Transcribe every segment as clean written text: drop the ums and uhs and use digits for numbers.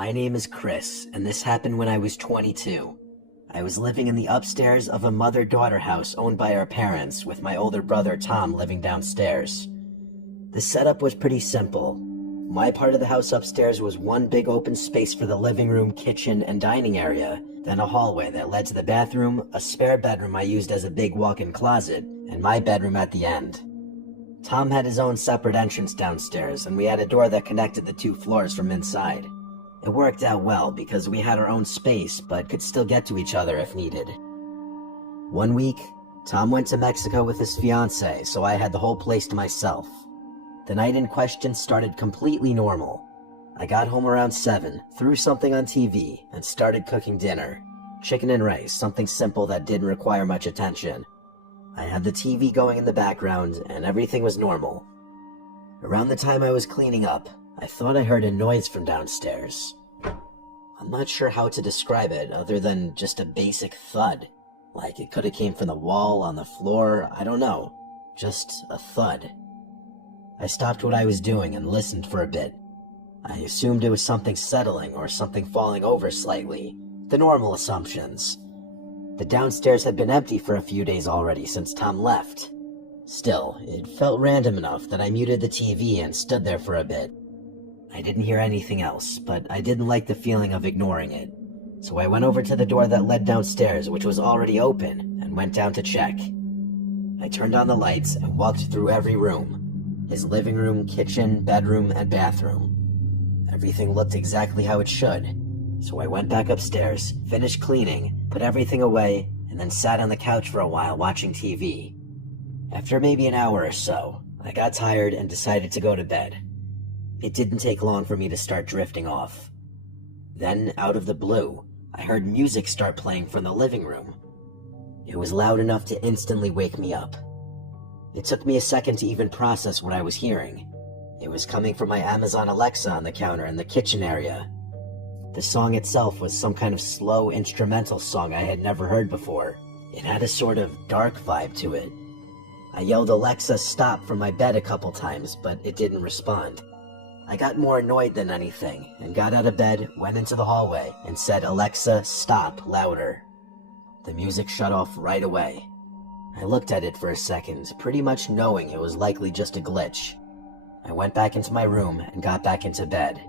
My name is Chris, and this happened when I was 22. I was living in the upstairs of a mother-daughter house owned by our parents, with my older brother Tom living downstairs. The setup was pretty simple. My part of the house upstairs was one big open space for the living room, kitchen, and dining area, then a hallway that led to the bathroom, a spare bedroom I used as a big walk-in closet, and my bedroom at the end. Tom had his own separate entrance downstairs, and we had a door that connected the 2 floors from inside. It worked out well because we had our own space, but could still get to each other if needed. One week, Tom went to Mexico with his fiancée, so I had the whole place to myself. The night in question started completely normal. I got home around 7, threw something on TV, and started cooking dinner. Chicken and rice, something simple that didn't require much attention. I had the TV going in the background, and everything was normal. Around the time I was cleaning up, I thought I heard a noise from downstairs. I'm not sure how to describe it other than just a basic thud. Like it could have came from the wall, on the floor, I don't know. Just a thud. I stopped what I was doing and listened for a bit. I assumed it was something settling or something falling over slightly. The normal assumptions. The downstairs had been empty for a few days already since Tom left. Still, it felt random enough that I muted the TV and stood there for a bit. I didn't hear anything else, but I didn't like the feeling of ignoring it. So I went over to the door that led downstairs, which was already open, and went down to check. I turned on the lights and walked through every room. His living room, kitchen, bedroom, and bathroom. Everything looked exactly how it should. So I went back upstairs, finished cleaning, put everything away, and then sat on the couch for a while watching TV. After maybe an hour or so, I got tired and decided to go to bed. It didn't take long for me to start drifting off. Then, out of the blue, I heard music start playing from the living room. It was loud enough to instantly wake me up. It took me a second to even process what I was hearing. It was coming from my Amazon Alexa on the counter in the kitchen area. The song itself was some kind of slow instrumental song I had never heard before. It had a sort of dark vibe to it. I yelled Alexa stop from my bed a couple times, but it didn't respond. I got more annoyed than anything, and got out of bed, went into the hallway, and said Alexa stop louder. The music shut off right away. I looked at it for a second, pretty much knowing it was likely just a glitch. I went back into my room and got back into bed.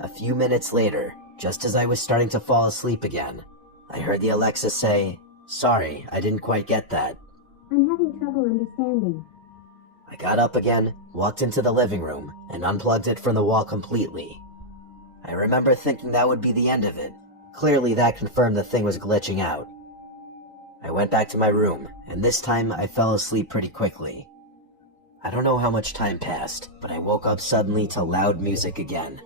A few minutes later, just as I was starting to fall asleep again, I heard the Alexa say, "Sorry, I didn't quite get that." I'm having trouble understanding. I got up again, walked into the living room, and unplugged it from the wall completely. I remember thinking that would be the end of it. Clearly that confirmed the thing was glitching out. I went back to my room, and this time I fell asleep pretty quickly. I don't know how much time passed, but I woke up suddenly to loud music again.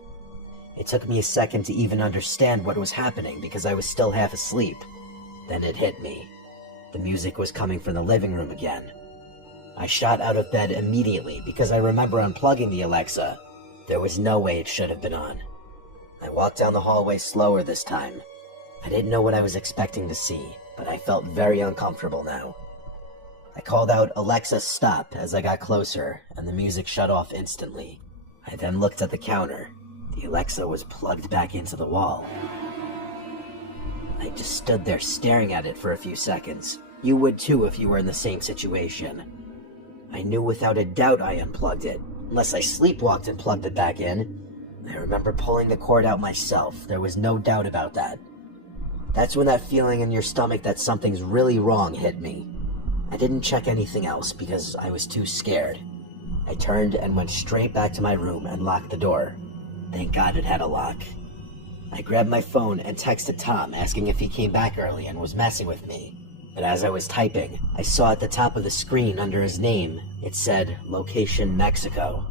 It took me a second to even understand what was happening because I was still half asleep. Then it hit me. The music was coming from the living room again. I shot out of bed immediately because I remember unplugging the Alexa. There was no way it should have been on. I walked down the hallway slower this time. I didn't know what I was expecting to see, but I felt very uncomfortable now. I called out Alexa stop as I got closer, and the music shut off instantly. I then looked at the counter. The Alexa was plugged back into the wall. I just stood there staring at it for a few seconds. You would too if you were in the same situation. I knew without a doubt I unplugged it, unless I sleepwalked and plugged it back in. I remember pulling the cord out myself. There was no doubt about that. That's when that feeling in your stomach that something's really wrong hit me. I didn't check anything else because I was too scared. I turned and went straight back to my room and locked the door. Thank God it had a lock. I grabbed my phone and texted Tom asking if he came back early and was messing with me. But as I was typing, I saw at the top of the screen under his name, it said, Location Mexico.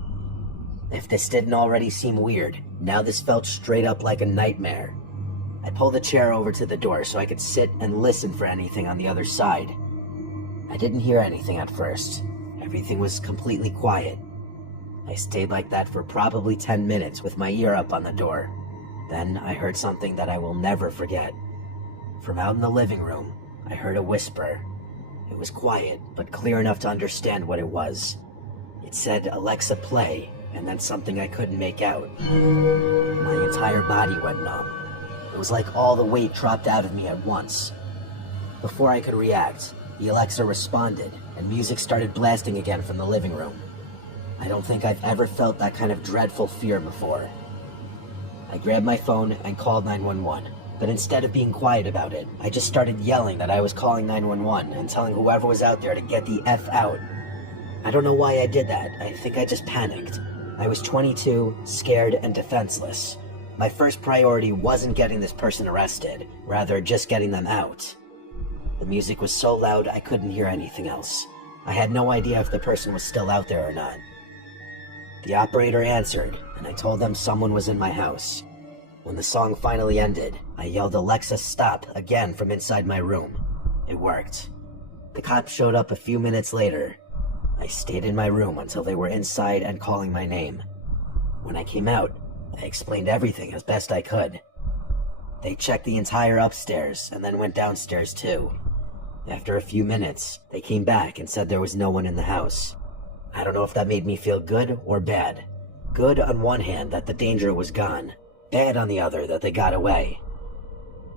If this didn't already seem weird, now this felt straight up like a nightmare. I pulled the chair over to the door so I could sit and listen for anything on the other side. I didn't hear anything at first. Everything was completely quiet. I stayed like that for probably 10 minutes with my ear up on the door. Then I heard something that I will never forget. From out in the living room, I heard a whisper. It was quiet, but clear enough to understand what it was. It said, Alexa play, and then something I couldn't make out. My entire body went numb. It was like all the weight dropped out of me at once. Before I could react, the Alexa responded, and music started blasting again from the living room. I don't think I've ever felt that kind of dreadful fear before. I grabbed my phone and called 911, but instead of being quiet about it, I just started yelling that I was calling 911 and telling whoever was out there to get the F out. I don't know why I did that. I think I just panicked. I was 22, scared, and defenseless. My first priority wasn't getting this person arrested, rather just getting them out. The music was so loud I couldn't hear anything else. I had no idea if the person was still out there or not. The operator answered, and I told them someone was in my house. When the song finally ended, I yelled Alexa stop again from inside my room. It worked. The cops showed up a few minutes later. I stayed in my room until they were inside and calling my name. When I came out, I explained everything as best I could. They checked the entire upstairs and then went downstairs too. After a few minutes, they came back and said there was no one in the house. I don't know if that made me feel good or bad. Good on one hand that the danger was gone. Bad on the other that they got away.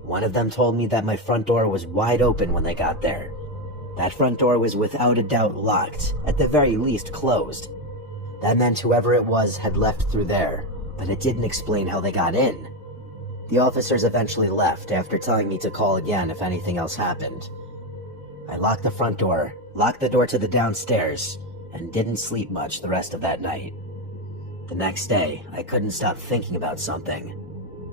One of them told me that my front door was wide open when they got there. That front door was without a doubt locked, at the very least closed. That meant whoever it was had left through there, but it didn't explain how they got in. The officers eventually left after telling me to call again if anything else happened. I locked the front door, locked the door to the downstairs, and didn't sleep much the rest of that night. The next day, I couldn't stop thinking about something.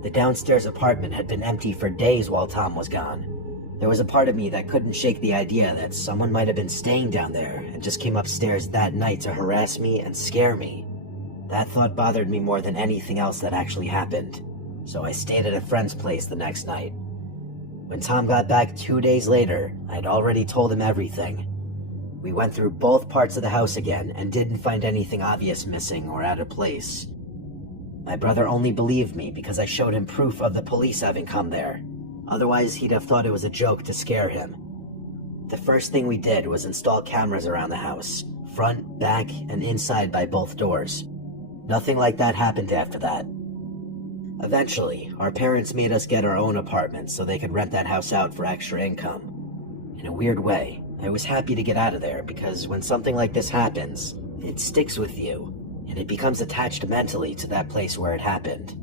The downstairs apartment had been empty for days while Tom was gone. There was a part of me that couldn't shake the idea that someone might have been staying down there and just came upstairs that night to harass me and scare me. That thought bothered me more than anything else that actually happened, so I stayed at a friend's place the next night. When Tom got back 2 days later, I'd already told him everything. We went through both parts of the house again and didn't find anything obvious missing or out of place. My brother only believed me because I showed him proof of the police having come there. Otherwise, he'd have thought it was a joke to scare him. The first thing we did was install cameras around the house, front, back, and inside by both doors. Nothing like that happened after that. Eventually, our parents made us get our own apartment so they could rent that house out for extra income. In a weird way, I was happy to get out of there because when something like this happens, it sticks with you, and it becomes attached mentally to that place where it happened.